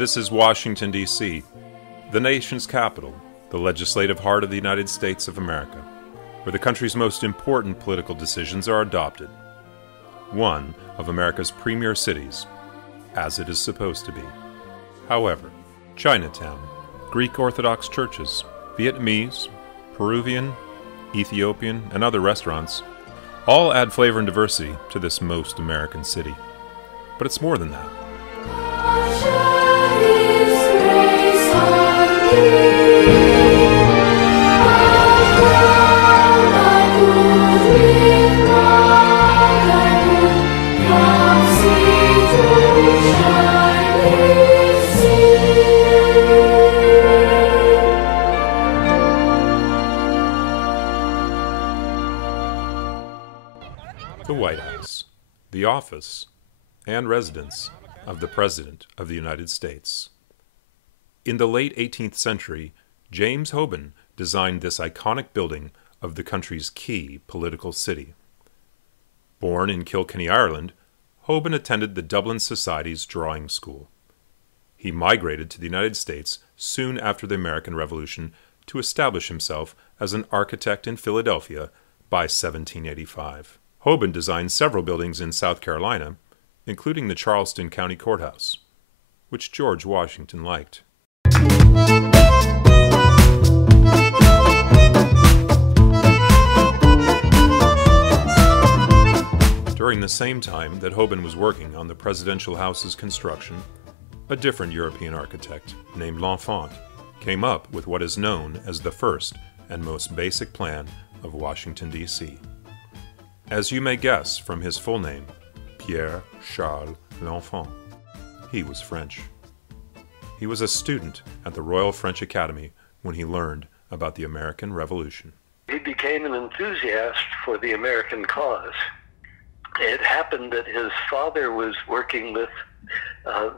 This is Washington, D.C., the nation's capital, the legislative heart of the United States of America, where the country's most important political decisions are adopted. One of America's premier cities, as it is supposed to be. However, Chinatown, Greek Orthodox churches, Vietnamese, Peruvian, Ethiopian, and other restaurants all add flavor and diversity to this most American city. But it's more than that. The White House, the office and residence of the President of the United States. In the late 18th century, James Hoban designed this iconic building of the country's key political city. Born in Kilkenny, Ireland, Hoban attended the Dublin Society's drawing school. He migrated to the United States soon after the American Revolution to establish himself as an architect in Philadelphia by 1785. Hoban designed several buildings in South Carolina, including the Charleston County Courthouse, which George Washington liked. During the same time that Hoban was working on the presidential house's construction, a different European architect named L'Enfant came up with what is known as the first and most basic plan of Washington, D.C. As you may guess from his full name, Pierre Charles L'Enfant, he was French. He was a student at the Royal French Academy when he learned about the American Revolution. He became an enthusiast for the American cause. It happened that his father was working with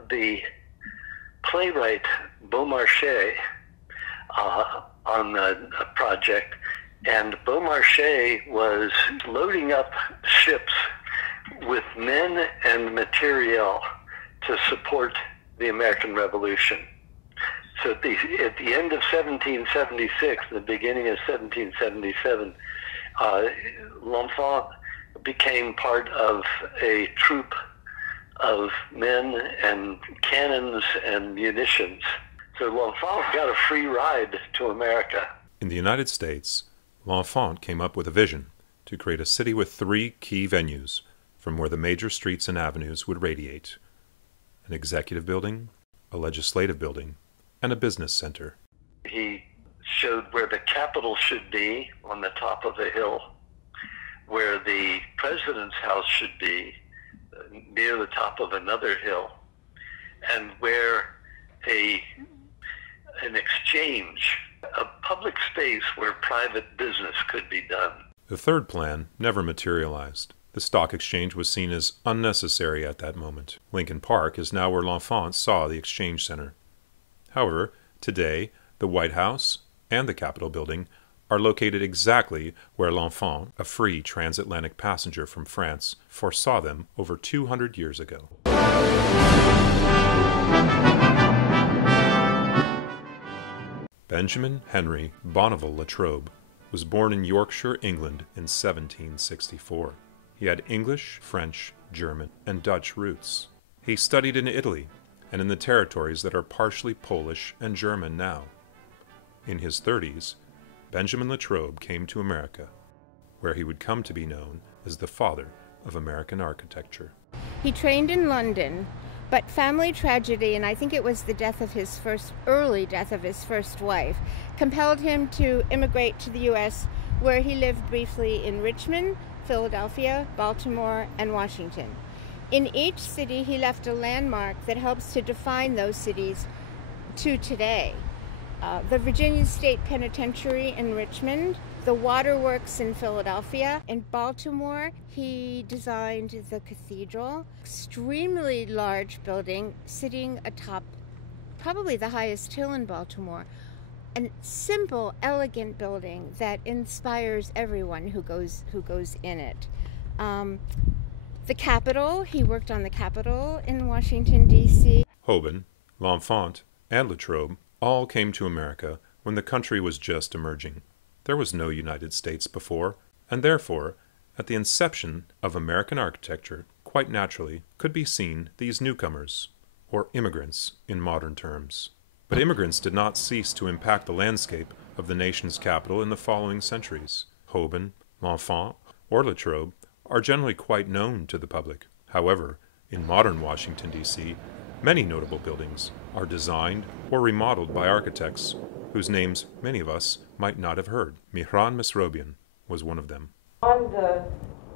the playwright Beaumarchais on a project, and Beaumarchais was loading up ships with men and materiel to support the American Revolution. So at the end of 1776, the beginning of 1777, L'Enfant became part of a troop of men and cannons and munitions. So L'Enfant got a free ride to America. In the United States, L'Enfant came up with a vision to create a city with three key venues from where the major streets and avenues would radiate: an executive building, a legislative building, and a business center. He showed where the Capitol should be, on the top of a hill, where the president's house should be, near the top of another hill, and where an exchange, a public space where private business could be done. The third plan never materialized. The stock exchange was seen as unnecessary at that moment. Lincoln Park is now where L'Enfant saw the exchange center. However, today, the White House and the Capitol building are located exactly where L'Enfant, a free transatlantic passenger from France, foresaw them over 200 years ago. Benjamin Henry Bonneville Latrobe was born in Yorkshire, England in 1764. He had English, French, German, and Dutch roots. He studied in Italy and in the territories that are partially Polish and German now. In his 30s, Benjamin Latrobe came to America, where he would come to be known as the father of American architecture. He trained in London, but family tragedy, and I think it was the early death of his first wife, compelled him to immigrate to the U.S., where he lived briefly in Richmond, Philadelphia, Baltimore, and Washington. In each city, he left a landmark that helps to define those cities to today. The Virginia State Penitentiary in Richmond, the waterworks in Philadelphia. In Baltimore, he designed the cathedral, extremely large building sitting atop probably the highest hill in Baltimore. A simple, elegant building that inspires everyone who goes in it. The Capitol, he worked on the Capitol in Washington, D.C. Hoban, L'Enfant, and Latrobe all came to America when the country was just emerging. There was no United States before, and therefore, at the inception of American architecture, quite naturally could be seen these newcomers, or immigrants in modern terms. But immigrants did not cease to impact the landscape of the nation's capital in the following centuries. Hoban, L'Enfant, or Latrobe are generally quite known to the public. However, in modern Washington, D.C., many notable buildings are designed or remodeled by architects whose names many of us might not have heard. Mihran Mesrobian was one of them. On the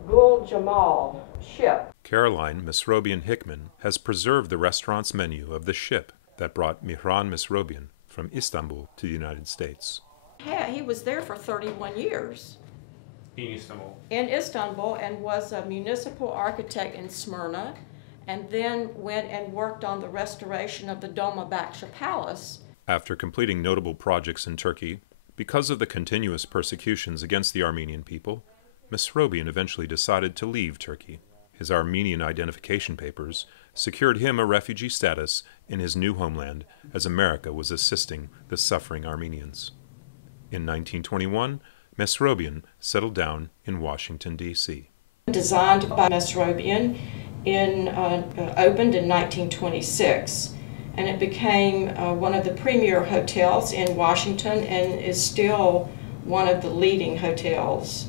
Gul Jamal ship, Caroline Mesrobian Hickman has preserved the restaurant's menu of the ship that brought Mihran Mesrobian from Istanbul to the United States. yeah, he was there for 31 years. In Istanbul, and was a municipal architect in Smyrna, and then went and worked on the restoration of the Dolmabahce Palace. After completing notable projects in Turkey, because of the continuous persecutions against the Armenian people, Mesrobian eventually decided to leave Turkey. His Armenian identification papers secured him a refugee status in his new homeland as America was assisting the suffering Armenians. In 1921, Mesrobian settled down in Washington, D.C. Designed by Mesrobian, opened in 1926, and it became one of the premier hotels in Washington and is still one of the leading hotels.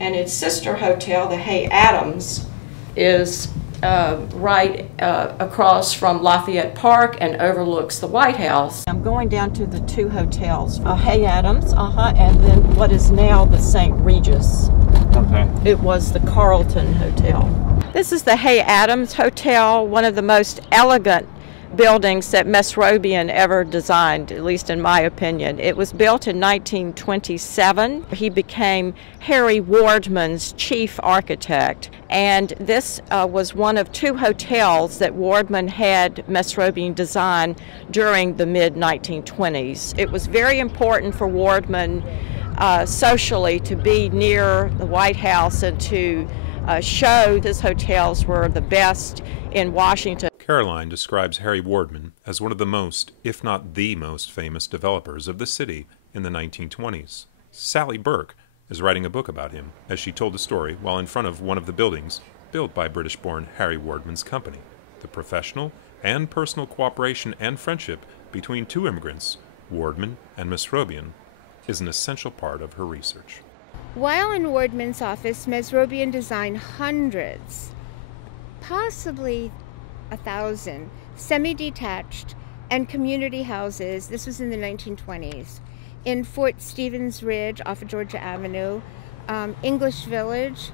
And its sister hotel, the Hay Adams, is right across from Lafayette Park and overlooks the White House. I'm going down to the two hotels, Hay Adams, and then what is now the St. Regis. Okay. It was the Carlton Hotel. This is the Hay Adams Hotel, one of the most elegant buildings that Mesrobian ever designed, at least in my opinion. It was built in 1927. He became Harry Wardman's chief architect, and this was one of two hotels that Wardman had Mesrobian design during the mid-1920s. It was very important for Wardman socially to be near the White House and to show his hotels were the best in Washington. Caroline describes Harry Wardman as one of the most, if not the most famous developers of the city in the 1920s. Sally Burke is writing a book about him, as she told the story while in front of one of the buildings built by British-born Harry Wardman's company. The professional and personal cooperation and friendship between two immigrants, Wardman and Mesrobian, is an essential part of her research. While in Wardman's office, Mesrobian designed hundreds, possibly 1,000 semi-detached and community houses. This was in the 1920s in Fort Stevens Ridge off of Georgia Avenue, English Village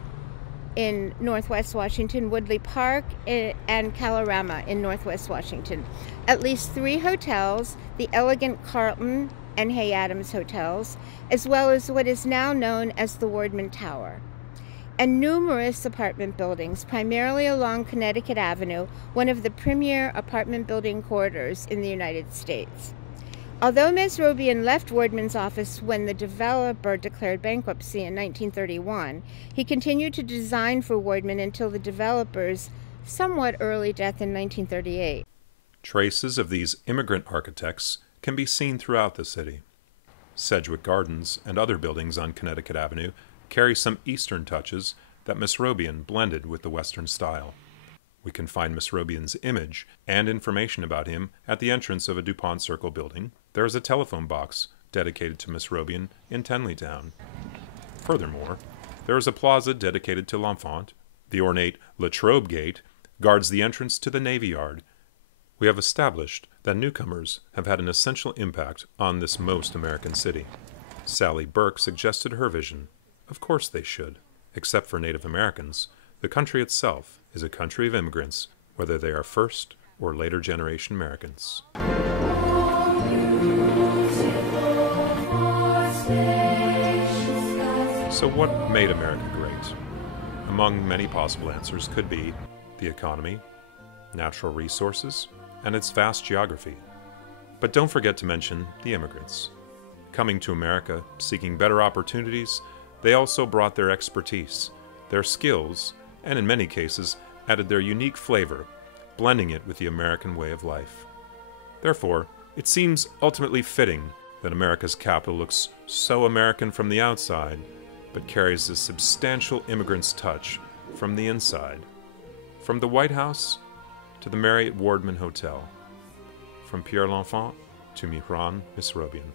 in Northwest Washington, Woodley Park, and Kalorama in Northwest Washington. At least 3 hotels, the elegant Carlton and Hay Adams hotels, as well as what is now known as the Wardman Tower, and numerous apartment buildings, primarily along Connecticut Avenue, one of the premier apartment building corridors in the United States. Although Mesrobian left Wardman's office when the developer declared bankruptcy in 1931, he continued to design for Wardman until the developer's somewhat early death in 1938. Traces of these immigrant architects can be seen throughout the city. Sedgwick Gardens and other buildings on Connecticut Avenue carry some Eastern touches that Mesrobian blended with the Western style. We can find Mesrobian's image and information about him at the entrance of a DuPont Circle building. There is a telephone box dedicated to Mesrobian in Tenleytown. Furthermore, there is a plaza dedicated to L'Enfant. The ornate Latrobe Gate guards the entrance to the Navy Yard. We have established that newcomers have had an essential impact on this most American city. Sally Burke suggested her vision. Of course they should. Except for Native Americans, the country itself is a country of immigrants, whether they are first or later generation Americans. So what made America great? Among many possible answers could be the economy, natural resources, and its vast geography. But don't forget to mention the immigrants. Coming to America, seeking better opportunities, they also brought their expertise, their skills, and in many cases added their unique flavor, blending it with the American way of life. Therefore, it seems ultimately fitting that America's capital looks so American from the outside, but carries a substantial immigrant's touch from the inside. From the White House to the Marriott Wardman Hotel. From Pierre L'Enfant to Mihran Mesrobian.